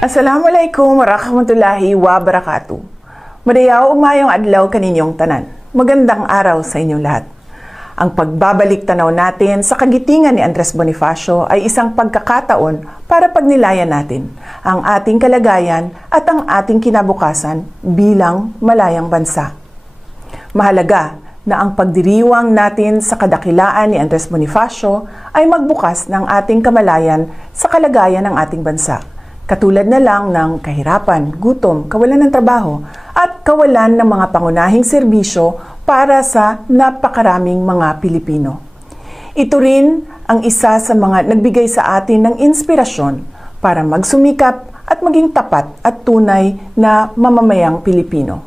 Assalamualaikum warahmatullahi wabarakatuh. Madayaw umayong adlaw kaninyong tanan. Magandang araw sa inyong lahat. Ang pagbabalik tanaw natin sa kagitingan ni Andres Bonifacio ay isang pagkakataon para pagnilayan natin ang ating kalagayan at ang ating kinabukasan bilang malayang bansa. Mahalaga na ang pagdiriwang natin sa kadakilaan ni Andres Bonifacio ay magbukas ng ating kamalayan sa kalagayan ng ating bansa. Katulad na lang ng kahirapan, gutom, kawalan ng trabaho at kawalan ng mga pangunahing serbisyo para sa napakaraming mga Pilipino. Ito rin ang isa sa mga nagbigay sa atin ng inspirasyon para magsumikap at maging tapat at tunay na mamamayang Pilipino.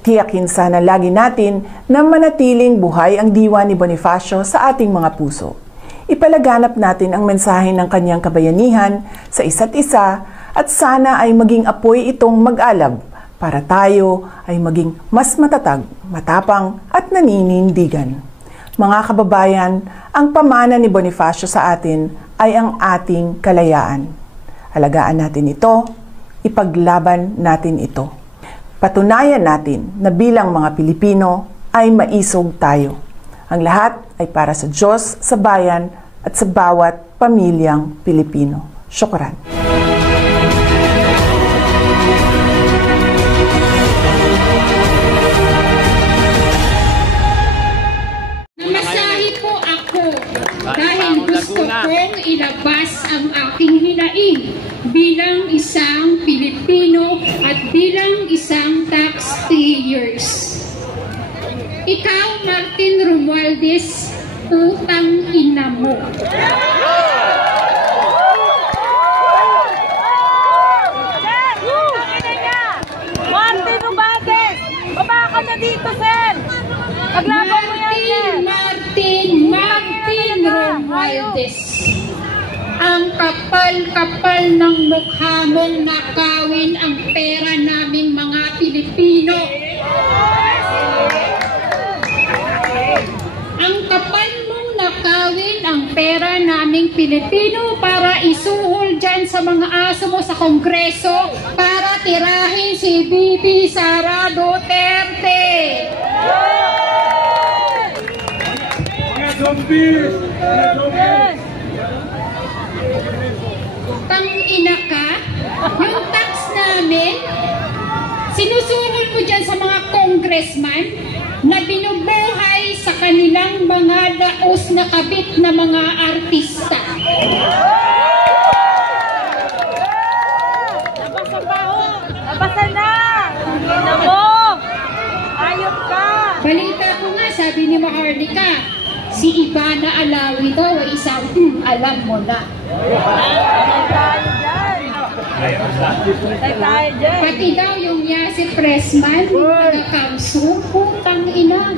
Tiyakin sana lagi natin na manatiling buhay ang diwa ni Bonifacio sa ating mga puso. Ipalaganap natin ang mensahe ng kanyang kabayanihan sa isa't isa at sana ay maging apoy itong mag-alab para tayo ay maging mas matatag, matapang at naninindigan. Mga kababayan, ang pamana ni Bonifacio sa atin ay ang ating kalayaan. Alagaan natin ito, ipaglaban natin ito. Patunayan natin na bilang mga Pilipino ay maisog tayo. Ang lahat ay para sa Diyos, sa bayan, at sa bawat pamilyang Pilipino. Syukran. Namasahe po ako dahil gusto kong ilabas ang aking hinaing bilang isang Pilipino at bilang isang taxpayers. Ikaw, Martin Romualdez, utang ina mo. Martin Romualdez! Baba ka na dito, sir! Paglaban mo yan, sir! Martin Romualdez. Ang kapal-kapal ng mukha mong nakawin ang pera naming mga Pilipino. Ang kapal mong nakawin ang pera naming Pilipino para isuhol dyan sa mga aso mo sa Kongreso para tirahin si Bibi Sara Duterte. Mga zombies! Mga zombies! Tang-ina ka, yung tax namin, sinusuhol mo dyan sa mga congressman na binubuhay sa kanilang mga daos na kabit na mga artista. Labas sa baho! Labasan na! Ina mo! Ayop ka! Balita ko nga, sabi ni Maharlika, si Ivana Alawi daw ay isang alam mo na. Tayo dyan! Tayo dyan! Pati daw yung Yasi Pressman, taga-kamso, putang ina.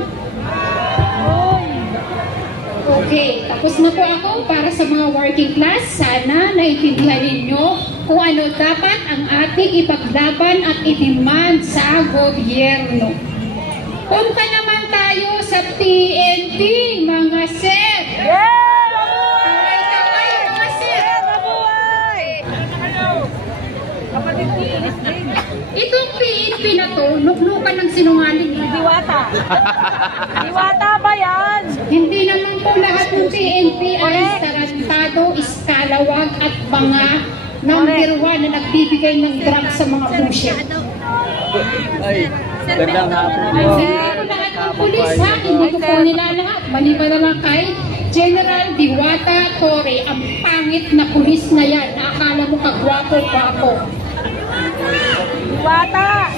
Okay, tapos na po ako para sa mga working class. Sana naiintindihan ninyo kung ano dapat ang ating ipaglaban at i-demand sa gobyerno. Punta naman tayo sa PNP, mga sir! Yeah! Kamay-kamay, mga sir! Kapatid kinis din. Itong PNP na to, nuknukan ng sinungaling. Diwata! Diwata ba yan? Hindi naman po lahat ng PNP ay tarantado, iskalawag at mga number 1 na nagbibigay ng drugs sa mga pusher. Gandang hapon po. Hindi ko lahat ng pulis ha, hindi ko po nila lahat. Maliban na lang kay General Diwata Torre, ang pangit na pulis na yan. Akala mo kagwapo-gwapo. Diwata!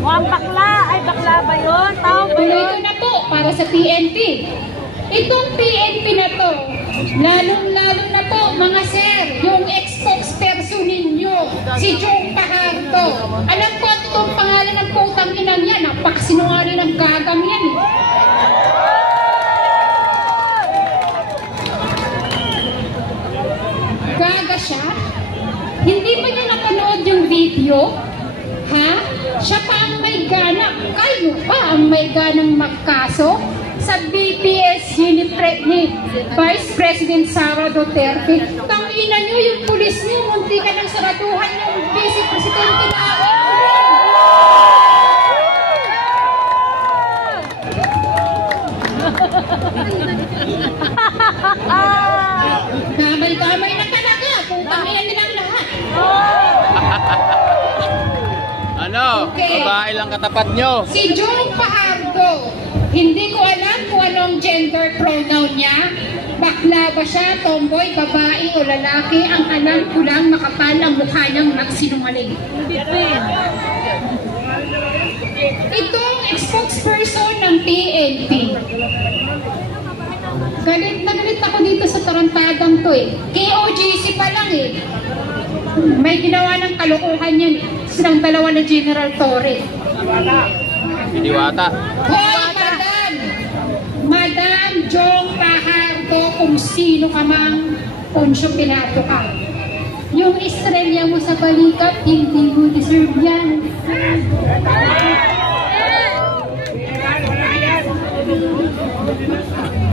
Mukhang bakla! Ay, bakla ba yun? Tao ba Tuloy yun? ko na po para sa PNP. Itong PNP na to, lalong-lalo na po mga sir, yung ex-spokesperson ninyo, si Jong Pajardo. Alam ko at itong pangalan ng putang inang yan, napakasinungaling ng gagang yan eh. Gaga siya? Hindi ba niya napanood yung video? Ha? Siya pa ang may gana. Kayo pa ang may ganang magkaso? Sa BPS ni Vice President Sara Duterte. Tangina nyo yung pulis pulis niyo, munti ka ng saratuhan yung Vice Presidente namin. Damay-damay na talaga. Putang ina nilang lahat. Ano? Okay. Babae lang katapat nyo. Si Jong Fajardo, hindi ko alam kung anong gender pronoun niya. Bakla ba siya, tomboy, babae o lalaki? Ang alam ko lang makapal ang mukha niyang magsinungaling. Itong spokesperson ng PNP. Galit na galit ako dito sa tarantadang to eh. KOGC pa lang eh. May ginawa ng kalokohan yan eh. Silang dalawa na General Torre. Diwata. Hoy, Madam! Madam Jong Fajardo, kung sino ka mang Poncio Pilato ka. Yung estrella mo sa balikat, hindi mo deserve yan.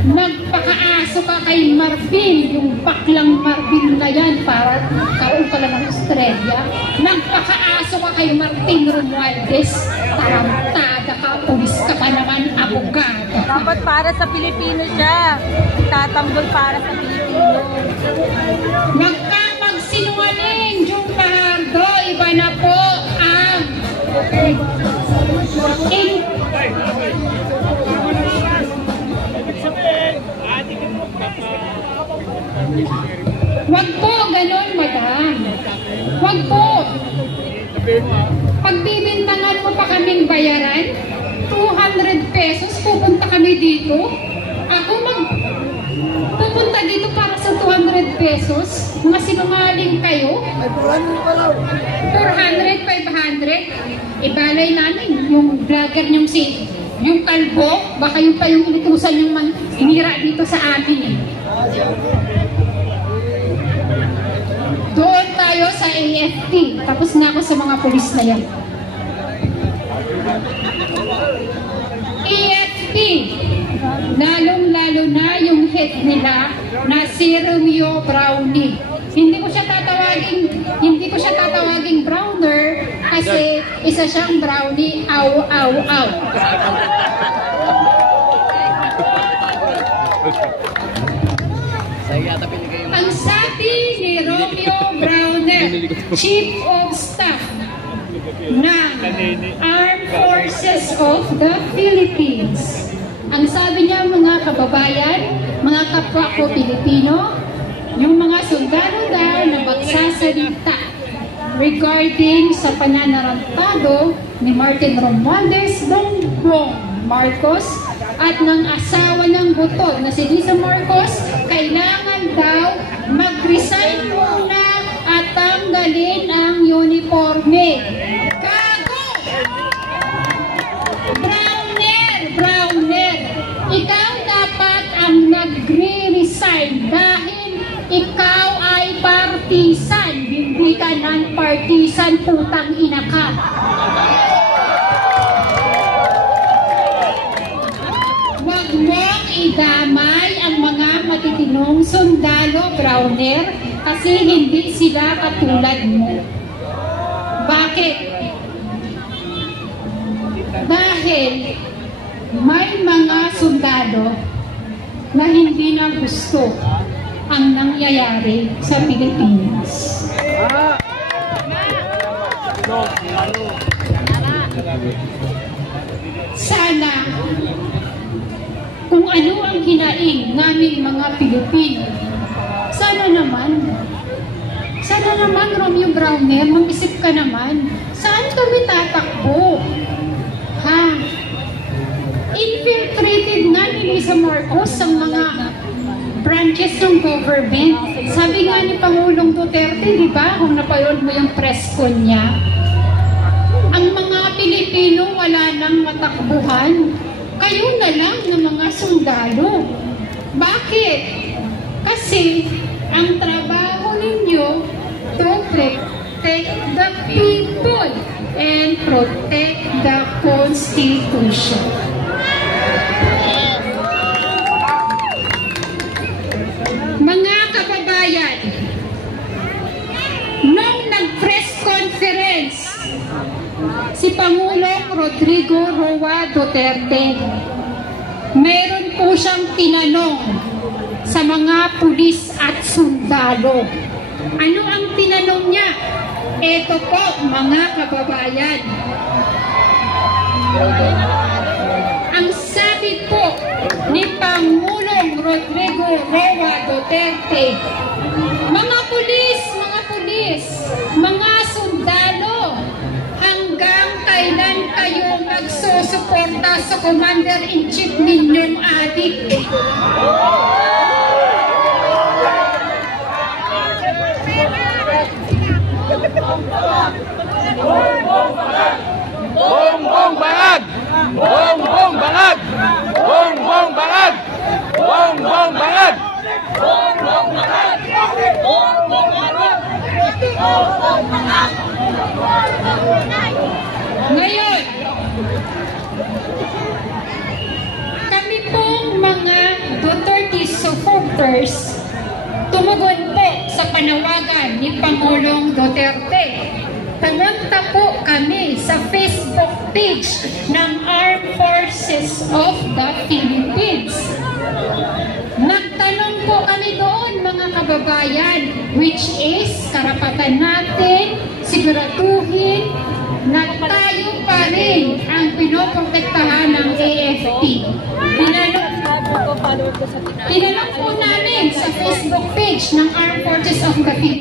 Nagpakaaso ka kay Marvin, yung baklang Marvin na yan, para kaon ka lang ng estrella. Nagpakaaso ka kay Martin Romualdez, tarantada ka, pulis ka pa naman, abogado. Dapat para sa Pilipino siya. Tatanggol para sa Pilipino. Magkapagsinungaling, Jong Fajardo, iba na po ang Wag po ganon, madam. Wag po. Pagbibintangan mo pa kaming bayaran, 200 pesos, pupunta kami dito. Ako pupunta dito para sa 200 pesos. Mga sinungaling kayo. 400, 500. Ibalay namin yung vlogger niyong yung kalbo, baka yung pa yung inutusan yung inira dito sa amin eh. Doon tayo sa AFP. Tapos na ako sa mga pulis na yan. AFP. Lalong-lalo na yung head nila na si Romeo Brownie. Hindi ko siya tatawaging browner kasi isa siyang brownie, aw, aw, aw. Ang sabi ni Romeo Browner, Chief of Staff ng Armed Forces of the Philippines. Ang sabi niya, mga kababayan, mga kapwa ko Pilipino, yung mga sundalo daw na magsasalita regarding sa pananarantado ni Martin Romualdez Bongbong Marcos at ng asawa ng butod na si Lisa Marcos, kailangan daw mag-resign muna at tanggalin ang uniforme. Gago! Browner, ikaw dapat ang nagre-resign dahil ikaw ay partisan, hindi ka non-partisan, putang ina ka. Huwag mong idamay ang mga matitinong sundalo, Browner, kasi hindi sila katulad mo. Bakit? Dahil may mga sundalo na hindi na gusto ang nangyayari sa Pilipinas. Sana kung ano ang hinaing naming mga Pilipino, sana naman Romeo Browner, mag-isip ka naman, saan kami tatakbo? Ha? Infiltrated nga ni Lisa Marcos ang mga branches ng government. Sabi nga ni Pangulong Duterte, di ba, kung napanood mo yung press con niya, ang mga Pilipino wala nang matakbuhan. Kayo na lang ng mga sundalo. Bakit? Kasi ang trabaho ninyo to protect the people and protect the Constitution. Mga kababayan, si Pangulong Rodrigo Roa Duterte. Meron po siyang tinanong sa mga pulis at sundalo. Ano ang tinanong niya? Ito po, mga kababayan. Ang sabi po ni Pangulong Rodrigo Roa Duterte, mga pulis, mga sundalo, hanggang kailan kayo magsusuporta sa Commander-in-Chief ninyong adik? Bongbong bangag! Bongbong bangag! Bongbong bangag! Bongbong bangag! Bongbong bangag! Bongbong bangag! Ngayon, kami pong mga Duterte supporters tumugon po sa panawagan ni Pangulong Duterte. Pumunta po kami sa Facebook page ng Armed Forces of the Philippines. Nagtanong po kami doon, mga kababayan, which is karapatan natin siguraduhin na tayo pa rin ang pinoprotektahan ng AFP. Tinanong po namin sa Facebook page ng Armed Forces of the Philippines.